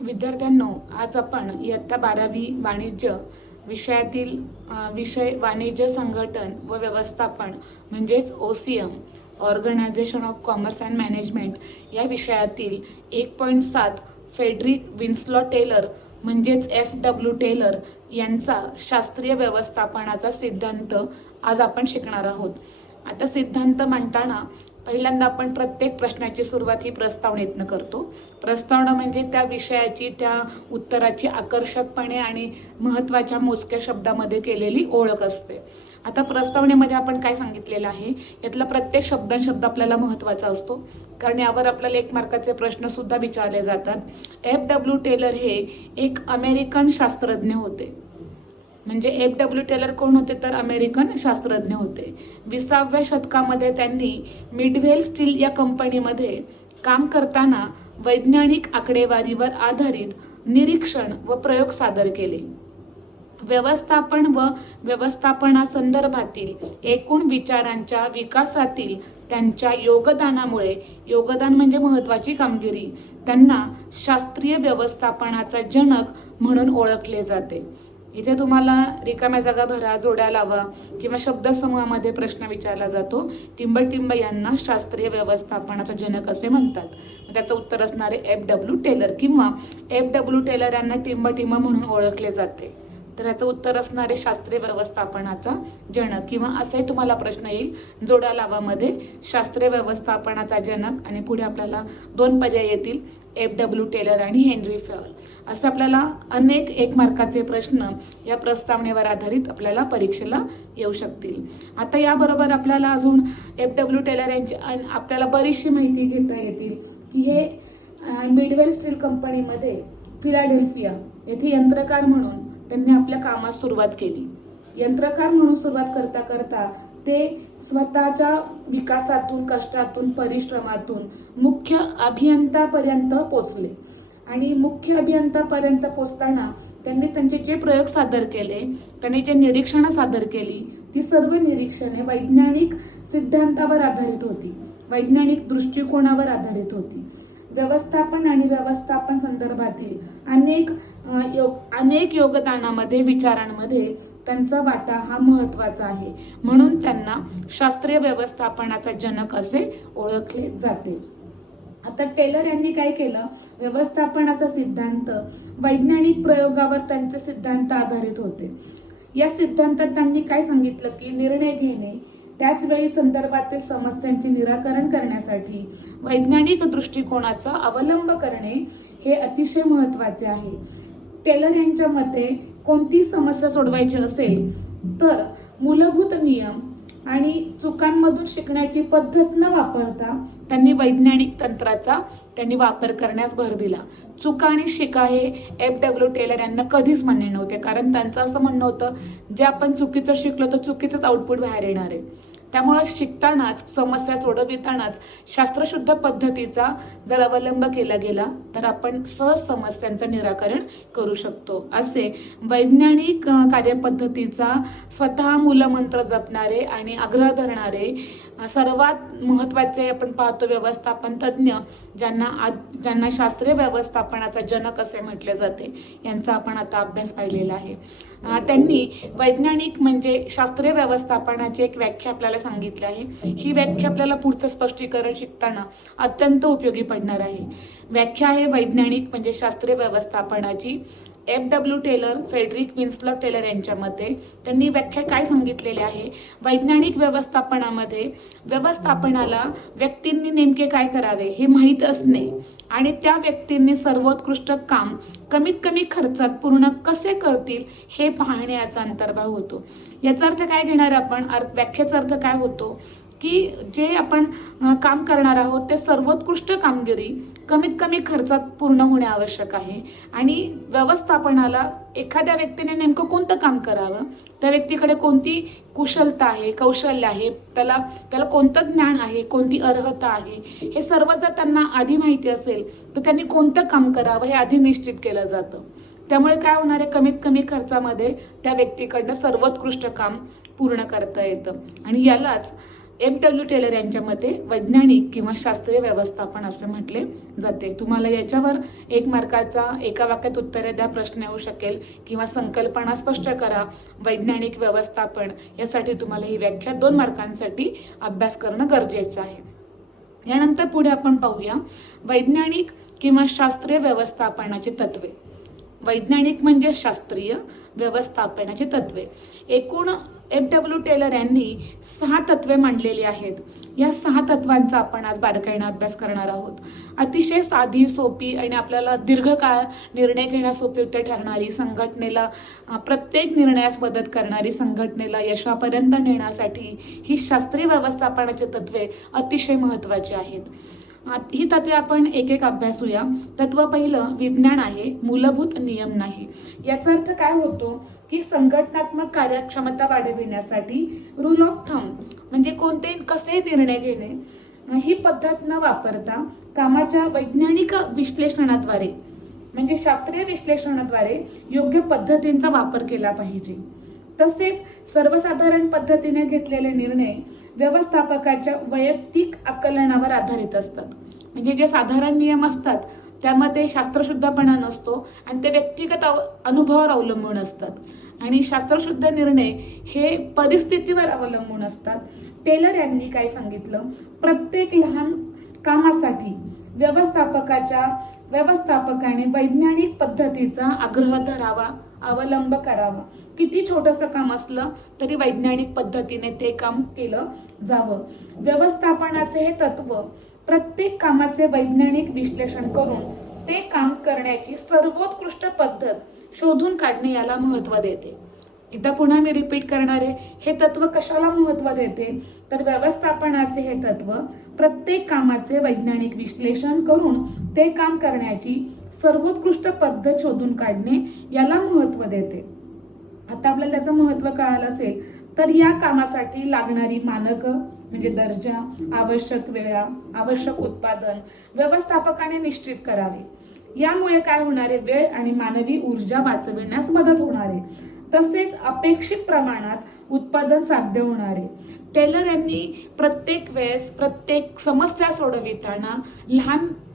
विद्यार्थ्यांनो, आज आपण इयत्ता 12वी वाणिज्य विषयातील विषय वाणिज्य संघटन व व्यवस्थापन म्हणजेच OCM organisation of commerce and management या विषयातील 1.7 फेडरिक विन्स्लॉ टेलर म्हणजेच FW टेलर यांचा शास्त्रीय व्यवस्थापनाचा सिद्धांत आज आपण शिकणार आहोत. आता सिद्धांत मांडताना पहिल्यांदा आपण प्रत्येक प्रश्नाची सुरुवात ही प्रस्तावनेतनं करतो. प्रस्तावना म्हणजे त्या विषयाची, त्या उत्तराची आकर्षकपणे आणि महत्त्वाच्या मोजक्या शब्दामध्ये केलेली ओळख असते. आता प्रस्तावनेमध्ये आपण काय सांगितलेलं आहे, यातला प्रत्येक शब्द आपल्याला महत्त्वाचा असतो, कारण यावर आपल्याला 1 मार्काचे प्रश्न सुद्धा विचारले जातात. FW टेलर हे एक अमेरिकन शास्त्रज्ञ होते. म्हणजे FW टेलर कोण होते, तर अमेरिकन शास्त्रज्ञ होते. 20व्या शतकामध्ये त्यांनी मिडवेल स्टील या कंपनीमध्ये काम करताना वैज्ञानिक आकडेवारीवर आधारित निरीक्षण व प्रयोग सादर केले. व्यवस्थापन व व्यवस्थापनासंदर्भातील एकूण विचारांच्या विकासातील त्यांच्या योगदानामुळे, योगदान म्हणजे महत्त्वाची कामगिरी, त्यांना शास्त्रीय व्यवस्थापनाचा जनक म्हणून ओळखले जाते. इथे तुम्हाला रिकाम्या जागा भरा, जोड्या लावा किंवा शब्दसमूहामध्ये प्रश्न विचारला जातो. टिंबटिंब यांना शास्त्रीय व्यवस्थापनाचा जनक असे म्हणतात. त्याचं उत्तर असणारे FW टेलर किंवा FW टेलर यांना टिंबटिंब म्हणून ओळखले जाते. तर याचं उत्तर असणारे शास्त्रीय व्यवस्थापनाचा जनक किंवा असे तुम्हाला प्रश्न येईल जोड्या लावामध्ये शास्त्रीय व्यवस्थापनाचा जनक आणि पुढे आपल्याला 2 पर्याय येतील, FW टेलर आणि हेनरी फॅल. असं आपल्याला अनेक 1 मार्काचे प्रश्न या प्रस्तावनेवर आधारित आपल्याला परीक्षेला येऊ शकतील. आता याबरोबर आपल्याला अजून FW टेलर यांची आपल्याला बरीचशी माहिती घेता येतील की हे मिडवेल स्टील कंपनीमध्ये फिलाडेल्फिया येथे यंत्रकार म्हणून त्यांनी आपल्या कामास सुरुवात केली. यंत्रकार म्हणून सुरुवात करता करता ते स्वतःच्या विकासातून, कष्टातून, परिश्रमातून मुख्य अभियंतापर्यंत पोचले. आणि मुख्य अभियंतापर्यंत पोचताना त्यांनी त्यांचे जे प्रयोग सादर केले, त्यांनी जे निरीक्षणं सादर केली, ती सर्व निरीक्षणे वैज्ञानिक सिद्धांतावर आधारित होती, वैज्ञानिक दृष्टिकोनावर आधारित होती. व्यवस्थापन आणि व्यवस्थापन संदर्भातील अनेक योगदानामध्ये, विचारांमध्ये त्यांचा वाटा हा महत्त्वाचा आहे. म्हणून त्यांना शास्त्रीय व्यवस्थापनाचा जनक असे ओळखले जाते. आता टेलर यांनी काय केलं, व्यवस्थापनाचा सिद्धांत वैज्ञानिक प्रयोगावर त्यांचे सिद्धांत आधारित होते. या सिद्धांतात त्यांनी काय सांगितलं की निर्णय घेणे, त्याच वेळी संदर्भातील समस्यांचे निराकरण करण्यासाठी वैज्ञानिक दृष्टिकोनाचा अवलंब करणे हे अतिशय महत्त्वाचे आहे. टेलर यांच्या मते कोणती समस्या सोडवायची असेल तर मूलभूत नियम आणि चुकांमधून शिकण्याची पद्धत न वापरता त्यांनी वैज्ञानिक तंत्राचा वापर करण्यास भर दिला. चुका आणि शिका हे FW टेलर यांना कधीच मान्य नव्हते, कारण त्यांचं असं म्हणणं होतं, जे आपण चुकीचं शिकलो तर चुकीचंच आउटपुट बाहेर येणार आहे. त्यामुळे शिकतानाच, समस्या सोडवितानाच शास्त्रशुद्ध पद्धतीचा जर अवलंब केला गेला तर आपण सहज समस्यांचं निराकरण करू शकतो. असे वैज्ञानिक कार्यपद्धतीचा स्वतः मूलमंत्र जपणारे आणि आग्रह धरणारे सर्वात महत्त्वाचे आपण पाहतो व्यवस्थापन तज्ज्ञ, ज्यांना शास्त्रीय व्यवस्थापनाचा जनक असे म्हटले जाते, यांचा आपण आता अभ्यास पाहिलेला आहे. त्यांनी वैज्ञानिक म्हणजे शास्त्रीय व्यवस्थापनाची एक व्याख्या आपल्याला सांगितली आहे. ही व्याख्या आपल्याला पुढचं स्पष्टीकरण शिकताना अत्यंत उपयोगी पडणार आहे. व्याख्या आहे वैज्ञानिक म्हणजे शास्त्रीय व्यवस्थापनाची. FW teller, Frederick Winslow teller यांच्या मते त्यांनी व्याख्या काय सांगितलेली आहे, वैज्ञानिक व्यवस्थापनामध्ये व्यवस्थापनाला व्यक्तींनी नेमके काय करावे हे माहीत असणे आणि त्या व्यक्तींनी सर्वोत्कृष्ट काम कमीत कमी खर्चात पूर्ण कसे करतील हे पाहणे याचा अंतर्भाव होतो. याचा अर्थ काय घेणार आपण, व्याख्येचा अर्थ काय होतो की जे आपण काम करणार आहोत ते सर्वोत्कृष्ट कामगिरी कमीत कमी खर्चात पूर्ण होणे आवश्यक आहे. आणि व्यवस्थापनाला एखाद्या व्यक्तीने नेमकं कोणतं काम करावं, त्या व्यक्तीकडे कोणती कुशलता आहे, कौशल्य आहे, त्याला कोणतं ज्ञान आहे, कोणती अर्हता आहे, हे सर्व जर त्यांना आधी माहिती असेल तर त्यांनी कोणतं काम करावं हे आधी निश्चित केलं जातं. त्यामुळे काय होणार आहे, कमीत कमी खर्चामध्ये त्या व्यक्तीकडनं सर्वोत्कृष्ट काम पूर्ण करता येतं. आणि यालाच FW टेलर यांच्या मते वैज्ञानिक किंवा शास्त्रीय व्यवस्थापन असे म्हटले जाते. तुम्हाला याच्यावर 1 मार्काचा एका वाक्यात उत्तरे द्या प्रश्न येऊ शकेल किंवा संकल्पना स्पष्ट करा वैज्ञानिक व्यवस्थापन, यासाठी तुम्हाला ही व्याख्या 2 मार्कांसाठी अभ्यास करणं गरजेचं आहे. यानंतर पुढे आपण पाहूया वैज्ञानिक किंवा शास्त्रीय व्यवस्थापनाची तत्वे. वैज्ञानिक म्हणजे शास्त्रीय व्यवस्थापनाची तत्वे. एकूण FW टेलर यांनी 6 तत्वे मांडलेली आहेत. या 6 तत्वांचा आपण आज बारकाईने अभ्यास करणार आहोत. अतिशय साधी, सोपी आणि आपल्याला दीर्घकाळ निर्णय घेण्यास उपयुक्त ठरणारी, संघटनेला प्रत्येक निर्णयास मदत करणारी, संघटनेला यशापर्यंत नेण्यासाठी ही शास्त्रीय व्यवस्थापनाची तत्वे अतिशय महत्त्वाची आहेत. ही तत्वे आपण एक एक अभ्यासूया. तत्व पहिलं विज्ञान आहे, मूलभूत नियम नाही. याचा अर्थ काय होतो की संघटनात्मक कार्यक्षमता वाढविण्यासाठी रूल ऑफ थंब म्हणजे कोणते कसे निर्णय घेणे ही पद्धत न वापरता कामाच्या वैज्ञानिक विश्लेषणाद्वारे म्हणजे शास्त्रीय विश्लेषणाद्वारे योग्य पद्धतींचा वापर केला पाहिजे. तसेच सर्वसाधारण पद्धतीने घेतलेले निर्णय व्यवस्थापकाच्या वैयक्तिक आकलनावर आधारित असतात. म्हणजे जे साधारण नियम असतात त्यामध्ये शास्त्रशुद्धपणा नसतो आणि ते व्यक्तिगत अनुभवावर अवलंबून असतात. आणि शास्त्रशुद्ध निर्णय हे परिस्थितीवर अवलंबून असतात. टेलर यांनी काय सांगितलं, प्रत्येक लहान कामासाठी व्यवस्थापकाने वैज्ञानिक पद्धतीचा आग्रह धरावा, अवलंब करावा. किती छोटंसं काम असलं तरी वैज्ञानिक पद्धतीने ते काम केलं जावं. व्यवस्थापनाचे हे तत्व प्रत्येक कामाचे वैज्ञानिक विश्लेषण करून ते काम करण्याची सर्वोत्कृष्ट पद्धत शोधून काढणे याला महत्त्व देते. एकदा पुन्हा मी रिपीट करणार आहे. हे तत्व कशाला महत्त्व देते तर व्यवस्थापनाचे हे तत्व प्रत्येक कामाचे वैज्ञानिक विश्लेषण करून ते काम करण्याची सर्वोत्कृष्ट पद्धत शोधून काढणे याला महत्त्व देते. आता आपल्याला त्याचं महत्त्व कळालं असेल तर या कामासाठी लागणारी मानकं म्हणजे दर्जा, आवश्यक वेळा, आवश्यक उत्पादन व्यवस्थापकाने निश्चित करावे. यामुळे काय होणार आहे, वेळ आणि मानवी ऊर्जा वाचविण्यास मदत होणार आहे. तसेच अपेक्षित प्रमाणात उत्पादन साध्य होणार आहे. टेलर यांनी प्रत्येक वेळेस प्रत्येक समस्या सोडविताना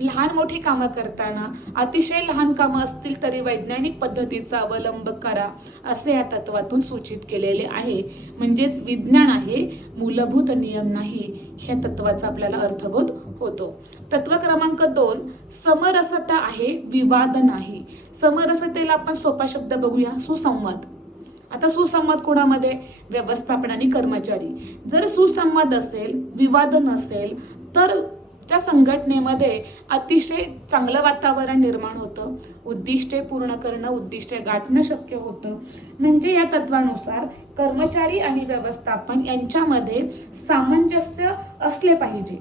लहान मोठी कामं करताना अतिशय लहान कामं असतील तरी वैज्ञानिक पद्धतीचा अवलंब करा असे या तत्वातून सूचित केलेले आहे. म्हणजेच विज्ञान आहे, मूलभूत नियम नाही, ह्या तत्वाचा आपल्याला अर्थबोध होतो. तत्व क्रमांक 2 समरसता आहे, विवाद नाही. समरसतेला आपण सोपा शब्द बघूया, सुसंवाद. आता सुसंवाद कोणामध्ये, व्यवस्थापन आणि कर्मचारी. जर सुसंवाद असेल, विवाद नसेल तर त्या संघटनेमध्ये अतिशय चांगलं वातावरण निर्माण होतं. उद्दिष्टे पूर्ण करणं, उद्दिष्टे गाठणं शक्य होतं. म्हणजे या तत्वानुसार कर्मचारी आणि व्यवस्थापन यांच्यामध्ये सामंजस्य असले पाहिजे.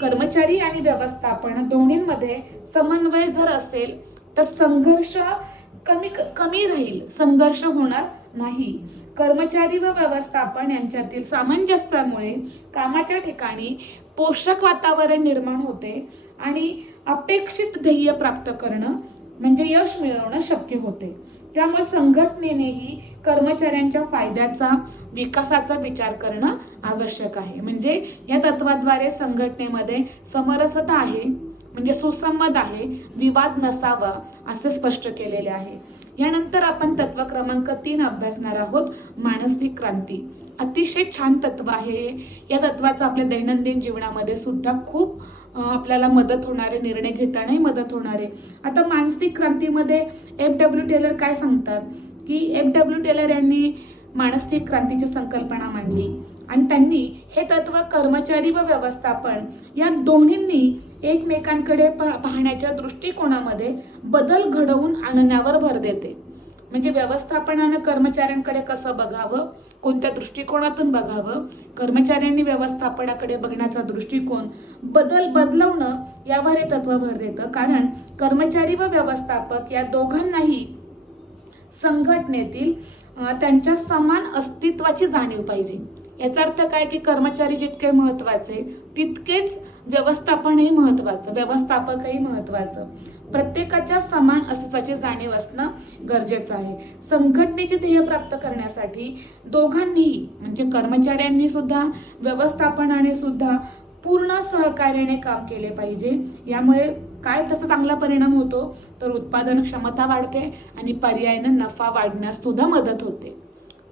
कर्मचारी आणि व्यवस्थापन दोन्हींमध्ये समन्वय जर असेल तर संघर्ष कमी राहील, संघर्ष होणार नाही. कर्मचारी व व्यवस्थापन यांच्यातील सामंजस्यामुळे कामाच्या ठिकाणी पोषक वातावरण निर्माण होते आणि अपेक्षित ध्येय प्राप्त करणं म्हणजे यश मिळवणं शक्य होते. त्यामुळे संघटनेनेही कर्मचाऱ्यांच्या फायद्याचा, विकासाचा विचार करणं आवश्यक आहे. म्हणजे या तत्वाद्वारे संघटनेमध्ये समरसता आहे म्हणजे सुसंवाद आहे, विवाद नसावा असे स्पष्ट केलेले आहे. यानंतर आपण तत्व क्रमांक 3 अभ्यासणार आहोत, मानसिक क्रांती. अतिशय छान तत्व आहे. या तत्वाचा आपल्या दैनंदिन जीवनामध्ये सुद्धा खूप आपल्याला मदत होणारे, निर्णय घेतानाही मदत होणारे. आता मानसिक क्रांतीमध्ये FW टेलर काय सांगतात की FW टेलर यांनी मानसिक क्रांतीची संकल्पना मांडली आणि त्यांनी हे तत्व कर्मचारी व व्यवस्थापन या दोन्हींनी एकमेकांकडे पाहण्याच्या दृष्टिकोनामध्ये बदल घडवून आणण्यावर भर देते. म्हणजे व्यवस्थापनानं कर्मचाऱ्यांकडे कसं बघावं, कोणत्या दृष्टिकोनातून बघावं, कर्मचाऱ्यांनी व्यवस्थापनाकडे बघण्याचा दृष्टिकोन बदलवणं यावर हे तत्व भर देतं. कारण कर्मचारी व व्यवस्थापक या दोघांनाही संघटनेतील त्यांच्या समान अस्तित्वाची जाणीव पाहिजे. याचा अर्थ काय की कर्मचारी जितके महत्वाचे तितकेच व्यवस्थापनही महत्वाचं, व्यवस्थापकही महत्वाचं. प्रत्येकाच्या समान अस्तित्वाची जाणीव असणं गरजेचं आहे. संघटनेचे ध्येय प्राप्त करण्यासाठी दोघांनीही म्हणजे कर्मचाऱ्यांनी सुद्धा व्यवस्थापनाने सुद्धा पूर्ण सहकार्याने काम केले पाहिजे. यामुळे काय त्याचा चांगला परिणाम होतो तर उत्पादन क्षमता वाढते आणि पर्यायाने नफा वाढण्यास सुद्धा मदत होते.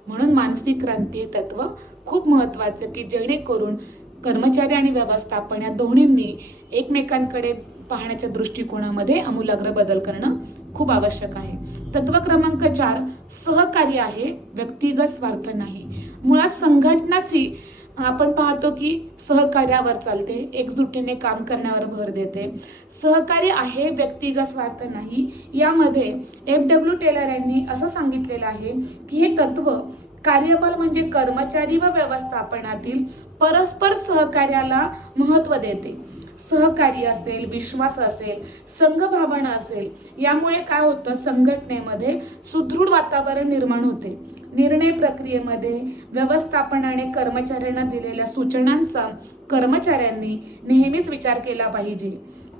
म्हणून मानसिक क्रांती हे तत्व खूप महत्त्वाचं की जेणेकरून कर्मचारी आणि व्यवस्थापन या दोन्हींनी एकमेकांकडे पाहण्याच्या दृष्टिकोनामध्ये आमूलाग्र बदल करणं खूप आवश्यक आहे. तत्व क्रमांक 4 सहकार्य आहे, व्यक्तिगत स्वार्थ नाही. मुळात संघटनाची आपण पाहतो की सहकार्यावर चालते, एकजुटीने काम करण्यावर भर देते. सहकार्य आहे, व्यक्तिगत स्वार्थ नाही. यामध्ये FW टेलर यांनी असं सांगितलेलं आहे की हे तत्व कार्यबल म्हणजे कर्मचारी व व्यवस्थापनातील परस्पर सहकार्याला महत्त्व देते. सहकार्य असेल, विश्वास असेल, संघभावना असेल, यामुळे काय होतं संघटनेमध्ये सुदृढ वातावरण निर्माण होते. निर्णय प्रक्रियेमध्ये व्यवस्थापनाने कर्मचाऱ्यांना दिलेल्या सूचनांचा कर्मचाऱ्यांनी नेहमीच विचार केला पाहिजे.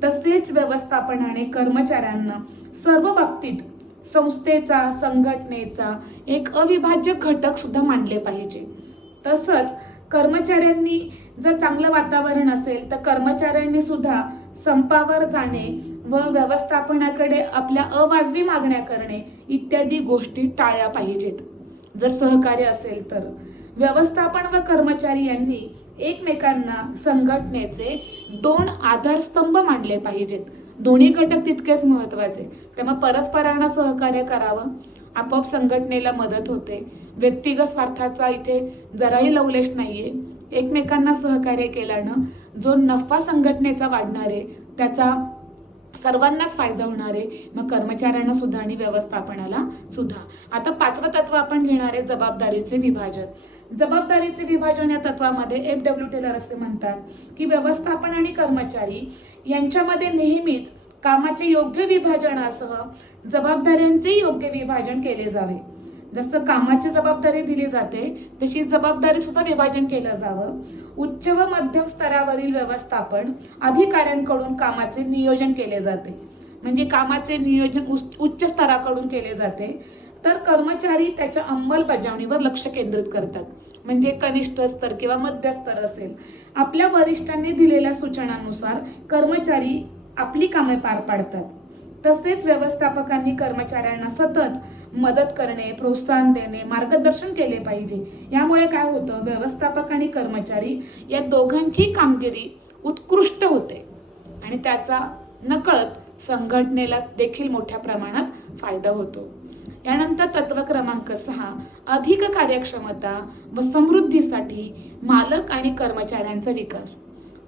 तसेच व्यवस्थापनाने कर्मचाऱ्यांना सर्व बाबतीत संस्थेचा संघटनेचा एक अविभाज्य घटक सुद्धा मानले पाहिजे. तसंच कर्मचाऱ्यांनी जर चांगलं वातावरण असेल तर कर्मचाऱ्यांनी सुद्धा संपावर जाणे व व्यवस्थापनाकडे आपल्या अवाजवी मागण्या करणे इत्यादी गोष्टी टाळल्या पाहिजेत. जर सहकार्य असेल तर व्यवस्थापन व कर्मचारी यांनी एकमेकांना संघटनेचे 2 आधारस्तंभ मानले पाहिजेत. दोन्ही घटक तितकेच महत्त्वाचे. त्यामुळे परस्परांना सहकार्य करावं, आपोआप संघटनेला मदत होते. व्यक्तिगत स्वार्थाचा इथे जराही लवलेश नाहीये. एकमेकांना सहकार्य केल्यानं जो नफा संघटनेचा वाढणार आहे त्याचा सर्वांनाच फायदा होणार आहे, मग कर्मचाऱ्यांना सुद्धा आणि व्यवस्थापनाला सुद्धा. आता 5वं तत्व आपण घेणार आहे जबाबदारीचे विभाजन. जबाबदारीचे विभाजन या तत्वामध्ये FW टेलर असे म्हणतात की व्यवस्थापन आणि कर्मचारी यांच्यामध्ये नेहमीच कामाचे योग्य विभाजनासह जबाबदाऱ्यांचे योग्य विभाजन केले जावे. जसं कामाची जबाबदारी दिली जाते तशी जबाबदारी सुद्धा विभाजन केलं जावं. उच्च व मध्यम स्तरावरील व्यवस्थापन अधिकाऱ्यांकडून कामाचे नियोजन केले जाते, म्हणजे कामाचे नियोजन उच्च स्तराकडून केले जाते. तर कर्मचारी त्याच्या अंमलबजावणीवर लक्ष केंद्रित करतात, म्हणजे कनिष्ठ स्तर किंवा मध्य स्तर असेल. आपल्या वरिष्ठांनी दिलेल्या सूचनांनुसार कर्मचारी आपली कामे पार पाडतात. तसेच व्यवस्थापकांनी कर्मचाऱ्यांना सतत मदत करणे, प्रोत्साहन देणे, मार्गदर्शन केले पाहिजे. यामुळे काय होतं व्यवस्थापक आणि कर्मचारी या दोघांची कामगिरी उत्कृष्ट होते आणि त्याचा नकळत संघटनेला देखील मोठ्या प्रमाणात फायदा होतो. यानंतर तत्व क्रमांक 6 अधिक कार्यक्षमता व समृद्धीसाठी मालक आणि कर्मचाऱ्यांचा विकास.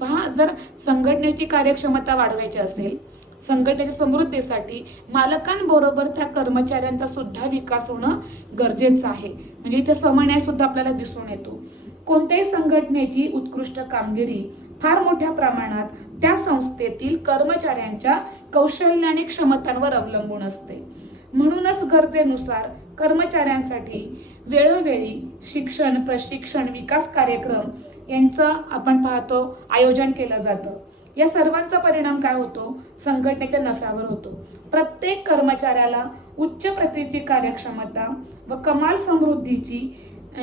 पहा, जर संघटनेची कार्यक्षमता वाढवायची असेल, संघटनेच्या समृद्धीसाठी मालकांबरोबर त्या कर्मचाऱ्यांचा सुद्धा विकास होणं गरजेचं आहे. म्हणजे इथे समन्वय सुद्धा आपल्याला दिसून येतो. कोणत्याही संघटनेची उत्कृष्ट कामगिरी फार मोठ्या प्रमाणात त्या संस्थेतील कर्मचाऱ्यांच्या कौशल्य आणि क्षमतांवर अवलंबून असते. म्हणूनच गरजेनुसार कर्मचाऱ्यांसाठी वेळोवेळी शिक्षण, प्रशिक्षण, विकास कार्यक्रम यांचं आपण पाहतो आयोजन केलं जातं. या सर्वांचा परिणाम काय होतो संघटनेच्या नफ्यावर होतो. प्रत्येक कर्मचाऱ्याला उच्च प्रतीची कार्यक्षमता व कमाल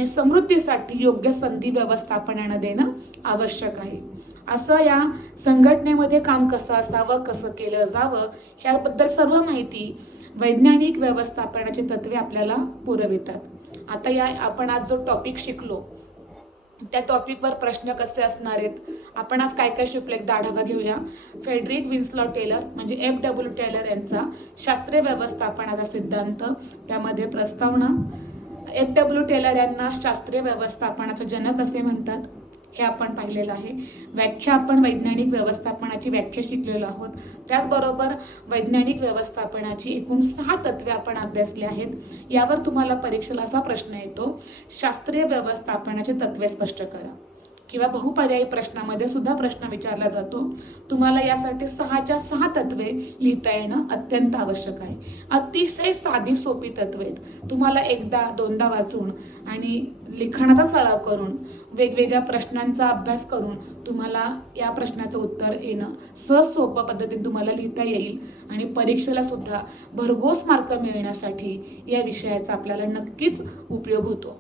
समृद्धीसाठी योग्य संधी व्यवस्थापनानं देणं आवश्यक आहे. असं या संघटनेमध्ये काम कसं असावं, कसं केलं जावं ह्याबद्दल सर्व माहिती वैज्ञानिक व्यवस्थापनाची तत्वे आपल्याला पुरवितात. आता आपण आज जो टॉपिक शिकलो त्या टॉपिकवर प्रश्न कसे असणार आहेत, आपण आज काय काय शिकलो एकदा आढावा घेऊया. फ्रेडरिक विन्सलॉ टेलर म्हणजे FW टेलर यांचा शास्त्रीय व्यवस्थापनाचा सिद्धांत, त्यामध्ये प्रस्तावना. FW टेलर यांना शास्त्रीय व्यवस्थापनाचा जनक असे म्हणतात हे आपण पाहिलेलं आहे. व्याख्या आपण वैज्ञानिक व्यवस्थापनाची व्याख्या शिकलेलो आहोत. त्याचबरोबर वैज्ञानिक व्यवस्थापनाची एकूण 6 तत्वे आपण अभ्यासली आहेत. यावर तुम्हाला परीक्षेला असा प्रश्न येतो, शास्त्रीय व्यवस्थापनाची तत्वे स्पष्ट करा. किंवा बहुपर्यायी प्रश्नामध्ये सुद्धा प्रश्न विचारला जातो. तुम्हाला यासाठी 6च्या 6 तत्वे लिहिता येणं अत्यंत आवश्यक आहे. अतिशय साधी सोपी तत्वे आहेत. तुम्हाला एकदा दोनदा वाचून आणि लिखाणाचा सराव करून वेगवेगळ्या प्रश्नांचा अभ्यास करून तुम्हाला या प्रश्नाचं उत्तर येणं सहज सोप्या पद्धतीने तुम्हाला लिहिता येईल आणि परीक्षेला सुद्धा भरघोस मार्क मिळण्यासाठी या विषयाचा आपल्याला नक्कीच उपयोग होतो.